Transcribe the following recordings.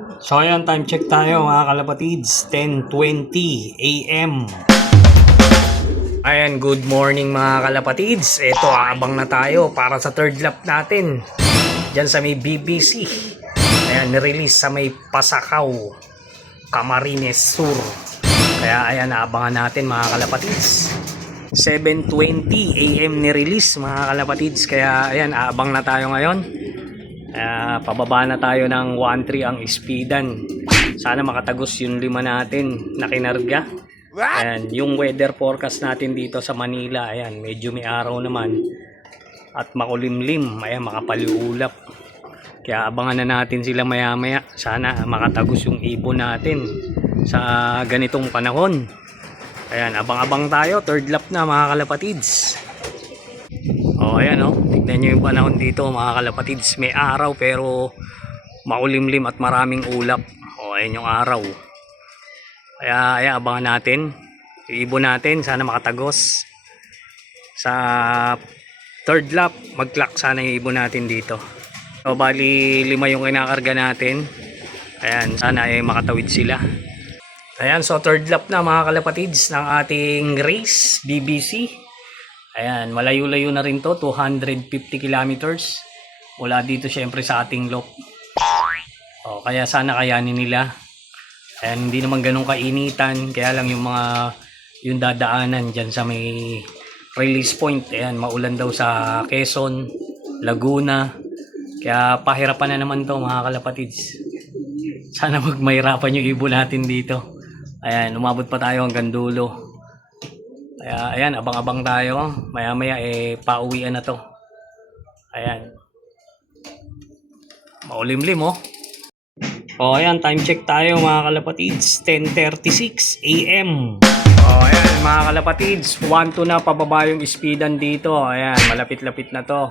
So ayan, time check tayo mga kalapatids, 10:20 AM. Ayan, good morning mga kalapatids. Ito, abang na tayo para sa third lap natin. Diyan sa may BBC. Ayan, nirelease sa may Pasakaw, Camarines Sur. Kaya ayan, naabangan natin mga kalapatids. 7:20 AM ni-release mga kalapatids. Kaya ayan, aabang na tayo ngayon. Pababa na tayo ng 1.3 ang speedan. Sana makatagos yung 5 natin na kinarga. Ayan, yung weather forecast natin dito sa Manila, ayan, medyo may araw naman at makulimlim, ayan, makapal yung ulap. Kaya abangan na natin sila maya maya. Sana makatagos yung ibon natin sa ganitong panahon. Ayan, abang-abang tayo, third lap na mga kalapatids. Ayan tignan nyo yung panahon dito mga kalapatids. May araw pero makulimlim at maraming ulap. Ayan yung araw. Kaya ayan, abangan natin yung ibon natin, sana makatagos sa third lap. Mag-clock sana yung ibon natin dito. So bali 5 yung kinakarga natin. Ayan, sana makatawid sila. Ayan, so third lap na mga kalapatids ng ating race BBC. Ayan, malayo-layo na rin to, 250 kilometers mula dito syempre sa ating loop. Kaya sana kayanin nila. Ayan, hindi naman ganun kainitan, kaya lang yung dadaanan dyan sa may release point. Ayan, maulan daw sa Quezon, Laguna. Kaya pahirapan na naman to mga kalapatids. Sana magmahirapan yung ibon natin dito. Ayan, umabot pa tayo hanggang dulo. Kaya ayan, abang-abang tayo. Maya-maya pauwian na to. Ayan. Maulimlim ayan, time check tayo mga kalapatids, 10:36 AM. Ayan mga kalapatids, 1-2 na pababa yung speedan dito. Ayan, malapit-lapit na to.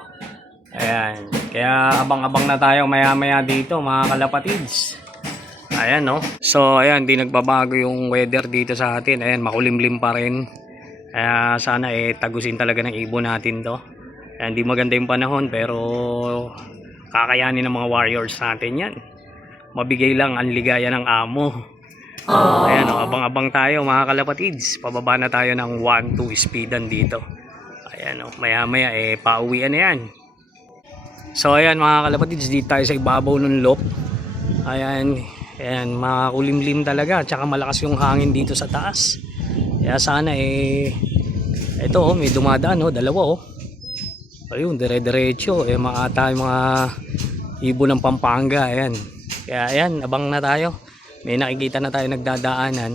Ayan, kaya abang-abang na tayo maya-maya dito mga kalapatids. Ayan So ayan, di nagbabago yung weather dito sa atin. Ayan, makulimlim pa rin. Kaya sana tagusin talaga ng ibon natin to. Ayan, di maganda yung panahon pero kakayanin ng mga warriors natin yan. Mabigay lang ang ligaya ng amo. Ayan abang-abang tayo mga kalapatids. Pababa na tayo ng 1-2 speedan dito. Ayan maya-maya pauwian na yan. So ayan mga kalapatids, dito tayo sa ibabaw ng loop. Ayan, makulimlim talaga, tsaka malakas yung hangin dito sa taas. Kaya sana ito may dumadaan dalawa ayun, dire-diretso mga ibon ng Pampanga. Ayan, kaya ayan, abang na tayo. May nakikita na tayo nagdadaanan.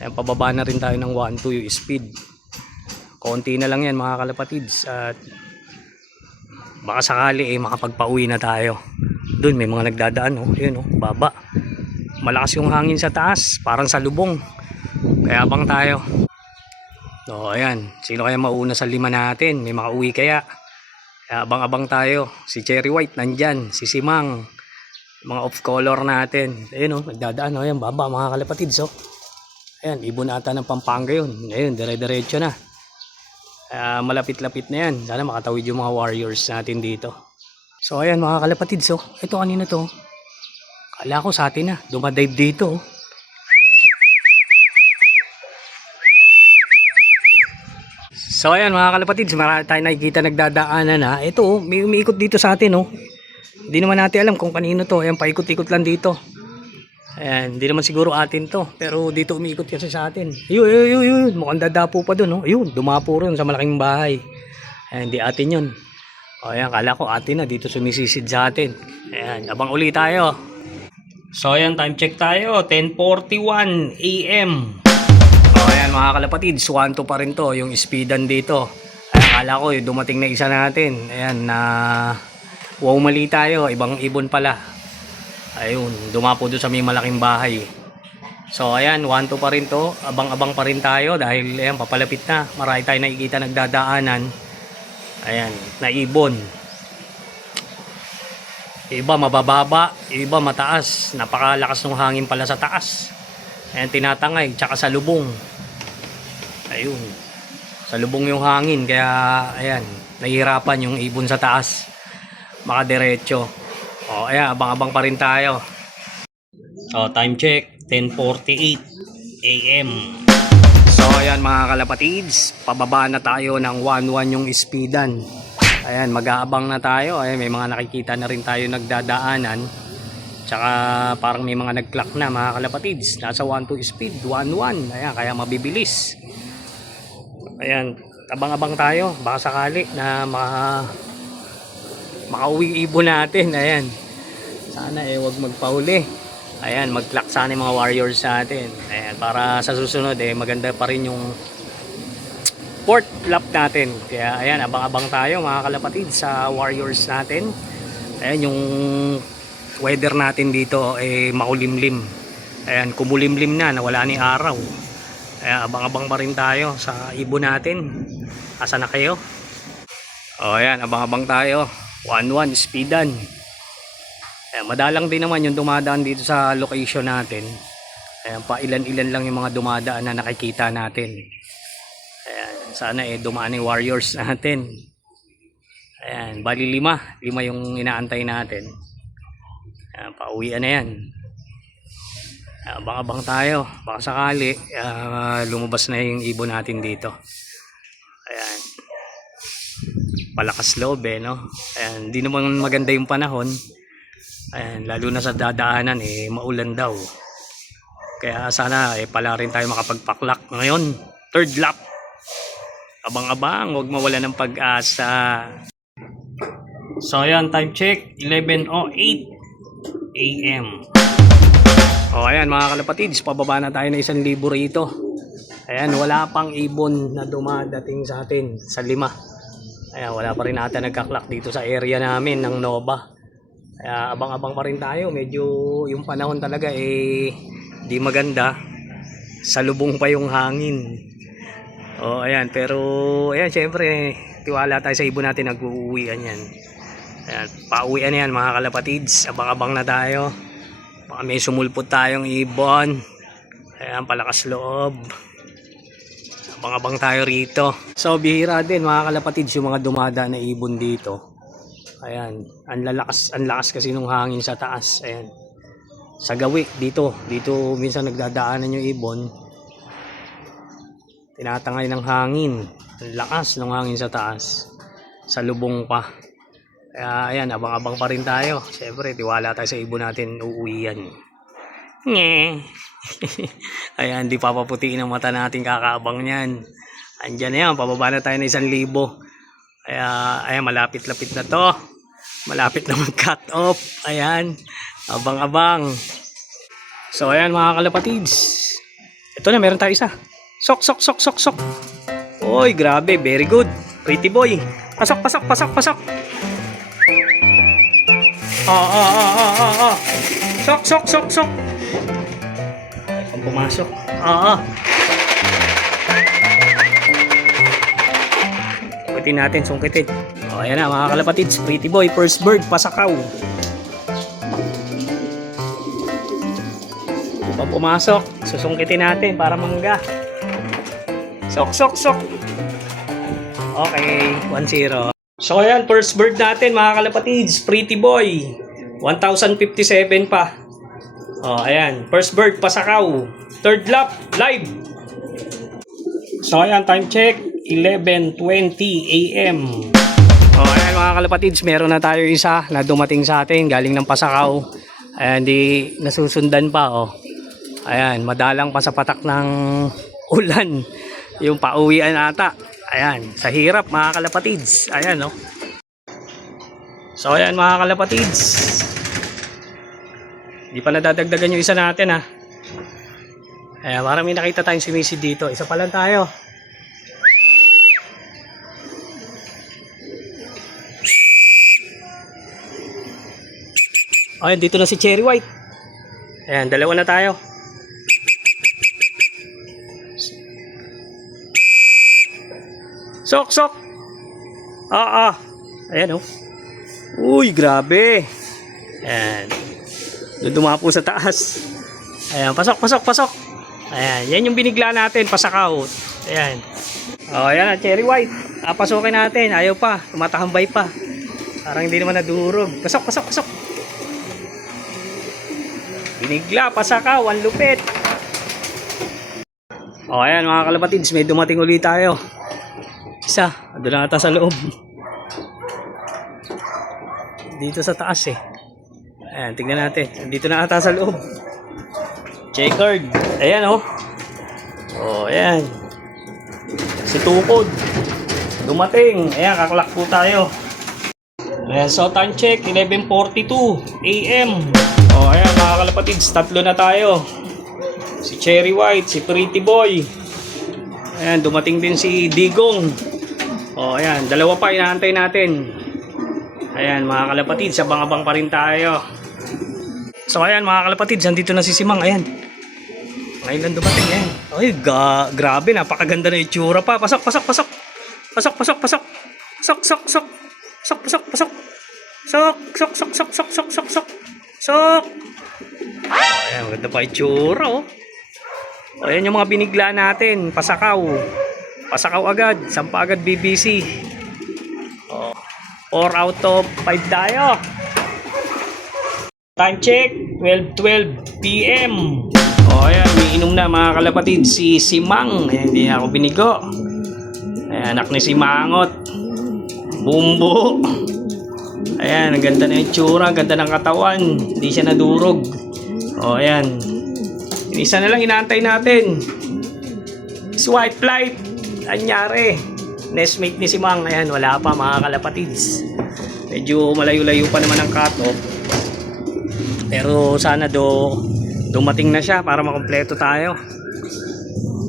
Ayan, pababa na rin tayo ng 1-2 yung speed. Konti na lang yan mga kalapatids. At baka sakali makapagpauwi na tayo. Doon may mga nagdadaan yun baba. Malakas yung hangin sa taas, parang sa lubong. Kaya abang tayo. Ayan, sino kaya mauna sa 5 natin? May makauwi kaya? Kaya abang-abang tayo. Si Cherry White nandyan, si Simang, mga off color natin. Ayun nagdadaan ayan, baba mga kalapatids Ayan, ibon ata ng Pampanga yun. Ayun, dire-diretso na. Malapit-lapit na yan. Sana makatawid yung mga warriors natin dito. So ayan mga kalapatids ito kanina to. Kala ko sa atin na, dumadive dito So ayan mga kalapatids, marami tayo nakikita nagdadaanan na. Ito may umiikot dito sa atin Hindi naman natin alam kung kanino to. Ayan, paikot-ikot lang dito. Ayan, hindi naman siguro atin to. Pero dito umiikot kasi sa atin. Yun, mukhang dadapo pa dun Ayun, dumapo rin sa malaking bahay. Ayan, hindi atin yun. Ayan, kala ko atin na, dito sumisisid sa atin. Ayan, abang uli tayo. So ayan, time check tayo, 10:41 AM. Ayan mga kalapatids, 1-2 pa rin to yung speedan dito. Ayan, kala ko dumating na isa natin. Ayan, wow, mali tayo, ibang ibon pala. Ayun, dumapo doon sa may malaking bahay. So ayan, 1-2 pa rin to. Abang-abang pa rin tayo dahil ayan, papalapit na. Marami tayo nakikita nagdadaanan. Ayan, na ibon. Iba mabababa, iba mataas. Napakalakas ng hangin pala sa taas. Ayan, tinatangay, tsaka sa lubong. Ayun, sa lubong yung hangin. Kaya ayan, nahihirapan yung ibon sa taas makadiretso. Ayan, abang-abang pa rin tayo. Time check, 10:48 AM. So ayan mga kalapatids, pababa na tayo ng 1-1 yung speedan. Ayan, mag-aabang na tayo. Ayan, may mga nakikita na rin tayo nagdadaanan. Tsaka parang may mga nag-clock na mga kalapatids. Nasa 1-2 speed, 1-1. Ayan, kaya mabibilis. Ayan, abang-abang tayo. Baka sakali na makauwi ibon natin. Ayan, sana wag magpauli. Ayan, mag-clock sana yung mga warriors natin. Ayan, para sa susunod maganda pa rin yung fourth lap natin. Kaya ayan, abang-abang tayo mga kalapatids sa warriors natin. Ayan, yung weather natin dito makulimlim. Ayan, kumulimlim na, nawala ni araw. Ayan, abang-abang pa rin tayo sa ibon natin. Asa na kayo? Ayan, abang-abang tayo. 1-1 speedan. Ayan, madalang din naman yung dumadaan dito sa location natin. Ayan, pa ilan-ilan lang yung mga dumadaan na nakikita natin. Ayan, sana dumaan yung warriors natin. Ayan, bali 5 yung inaantay natin. Ayan, pauwian na yan. Abang-abang tayo, baka sakali lumabas na yung ibon natin dito. Ayan, palakas loob no. Ayan, hindi naman maganda yung panahon. Ayan, lalo na sa dadaanan maulan daw. Kaya sana pala rin tayo makapagpaklak ngayon. Third lap. Abang-abang, huwag mawala ng pag-asa. So ayan, time check, 11:08 AM. Ayan mga kalapatids, pababa na tayo na 1,000 rito. Ayan, wala pang ibon na dumadating sa atin sa 5. Ayan, wala pa rin ata nagkaklak dito sa area namin ng Nova. Kaya abang-abang pa rin tayo. Medyo yung panahon talaga di maganda. Salubong pa yung hangin. Ayan, pero ayan, syempre tiwala tayo sa ibon natin, nag-uuwian yan. Ayan, pauwian yan mga kalapatids. Abang-abang na tayo. Baka may sumulpot tayong ibon. Ayan, palakas loob. Abang-abang tayo rito. So bihira din mga kalapatids yung mga dumada na ibon dito. Ayan, ang lakas kasi nung hangin sa taas. Ayan, sa gawi dito minsan nagdadaanan yung ibon. Tinatangay ng hangin. Ang lakas ng hangin sa taas. Sa lubong pa. Kaya ayan, abang-abang pa rin tayo. Siyempre, tiwala tayo sa ibon natin, uuwi yan. Nye. Ayan, di papaputiin ang mata natin, kakaabang yan. Andyan na yan, pababa na tayo ng 1,000. Kaya, ayan, malapit-lapit na to. Malapit na mag-cut off. Ayan, abang-abang. So, ayan mga kalapatids. Ito na, meron tayo isa. Sok. Oy, grabe, very good. Pretty boy. Pasok. Sok. Ay, kung pumasok. Sungkitin natin, sungkitin. Ayan na mga kalapatids, pretty boy, first bird, pasakaw. Kung pumasok, susungkitin natin para mangga. Sok. Okay, 1-0. So ayan, first bird natin mga kalapatids, pretty boy. 1,057 pa. Ayan, first bird, pasakaw. Third lap, live. So ayan, time check, 11:20 AM. Ayan mga kalapatids, meron na tayo isa na dumating sa atin, galing ng Pasakaw. Ayan, di nasusundan pa. Ayan, madalang pa sa patak ng ulan. Yung pauwian ata. Ayan, sa hirap mga kalapatids. Ayan So ayan mga kalapatids, di pa nadadagdagan yung isa natin Ayan, marami nakita tayong sumisid dito. Isa pa lang tayo. Ayan, dito na si Cherry White. Ayan, dalawa na tayo. Sok. Ayan Uy, grabe. Ayan. Dumapo sa taas. Ayan, pasok. Ayan, yan yung binigla natin, pasakaw. Ayan. Ayan na, Cherry White. Pasukin natin, ayaw pa, tumatahambay pa. Parang hindi naman nadurog. Pasok. Binigla, pasakaw, ang lupit. O ayan mga kalapatids, may dumating ulit tayo. Isa, doon na ata sa loob. Dito sa taas eh. Ayan, tignan natin. Dito na ata sa loob. Checkered. Ayan oh. O ayan. Si Tukod. Dumating. Ayan, kaklak po tayo. Ayan, so time check, 11:42 AM. O ayan mga kalapatids, tatlo na tayo. Si Cherry White, si Pretty Boy. Ayan, dumating din si Digong. O ayan, dalawa pa inaantay natin. Ayan mga kalapatids, abang-abang pa rin tayo. So ayan mga kalapatids, andito na si Simang. Ayan. Ngayon lang dumating. Ayan. Ay, grabe, napakaganda na itsura pa. Pasok, pasok, pasok. Pasok, pasok, pasok. Pasok, pasok, pasok. Pasok, pasok, pasok. Sok, sok, sok, sok, sok, sok, sok, sok. Sok. Ayan, maganda pa itsura oh. O, ayan yung mga binigla natin. Pasakaw. Pasakaw agad. Sampa agad BBC. O, 4 out of 5 tayo. Time check, 12:12 PM. O, ayan, umiinom na mga kalapatid si Simang. Ayan, hindi ako binigo. Ayan, anak ni Simangot. Bumbo. Ayan, ang ganda na yung tsura, ang ganda ng katawan. Hindi siya nadurog. O, ayan. Isa na lang inaantay natin. Si White Flight. Anyari. Nestmate ni Simang. Ayan, wala pa mga kalapatids. Medyo malayo-layo pa naman ang cut-off. Pero sana dumating na siya para makompleto tayo.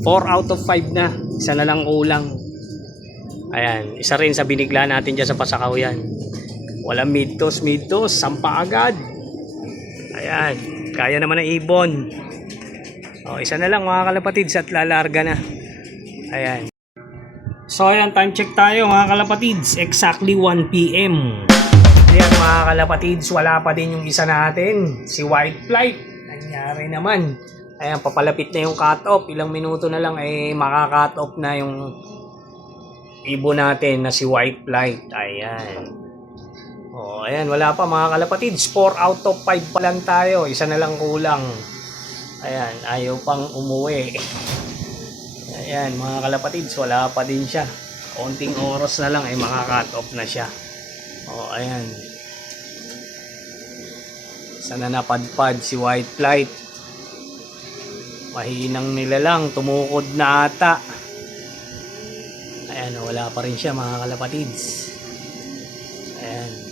4 out of 5 na. Isa na lang kulang. Ayan, isa rin sa binigla natin dyan sa Pasakaw yan. Walang mid-toss, sampa agad. Ayan, kaya naman ng ibon. O, isa na lang mga kalapatids at lalarga na. Ayan. So ayan, time check tayo mga kalapatids. Exactly 1 PM. Ayan mga kalapatids, wala pa din yung isa natin. Si White Flight. Nangyari naman. Ayan, papalapit na yung cut-off. Ilang minuto na lang ay maka-cut off na yung ibon natin na si White Flight. Ayan. O, ayan, wala pa mga kalapatids. 4 out of 5 pa lang tayo. Isa na lang kulang. Ayan, ayaw pang umuwi. Ayan, mga kalapatids, wala pa din siya. Konting oras na lang ay maka-cut off na siya. O, ayan. Sana napadpad si White Flight. Mahinang nila lang, tumukod na ata. Ayan, wala pa rin siya mga kalapatids. Ayan.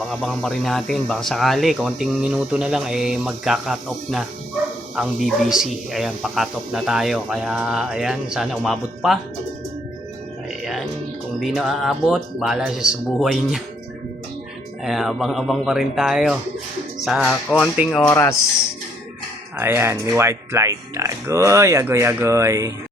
Abangan pa rin natin, baka sakali konting minuto na lang eh magka-cut off na ang BBC. Ayan, pa-cut off na tayo. Kaya ayan, sana umabot pa. Ayan, kung di na aabot, bahala siya sa buhay niya. Ayan, abang-abang pa rin tayo sa konting oras. Ayan, ni White Flight. Agoy, agoy, agoy.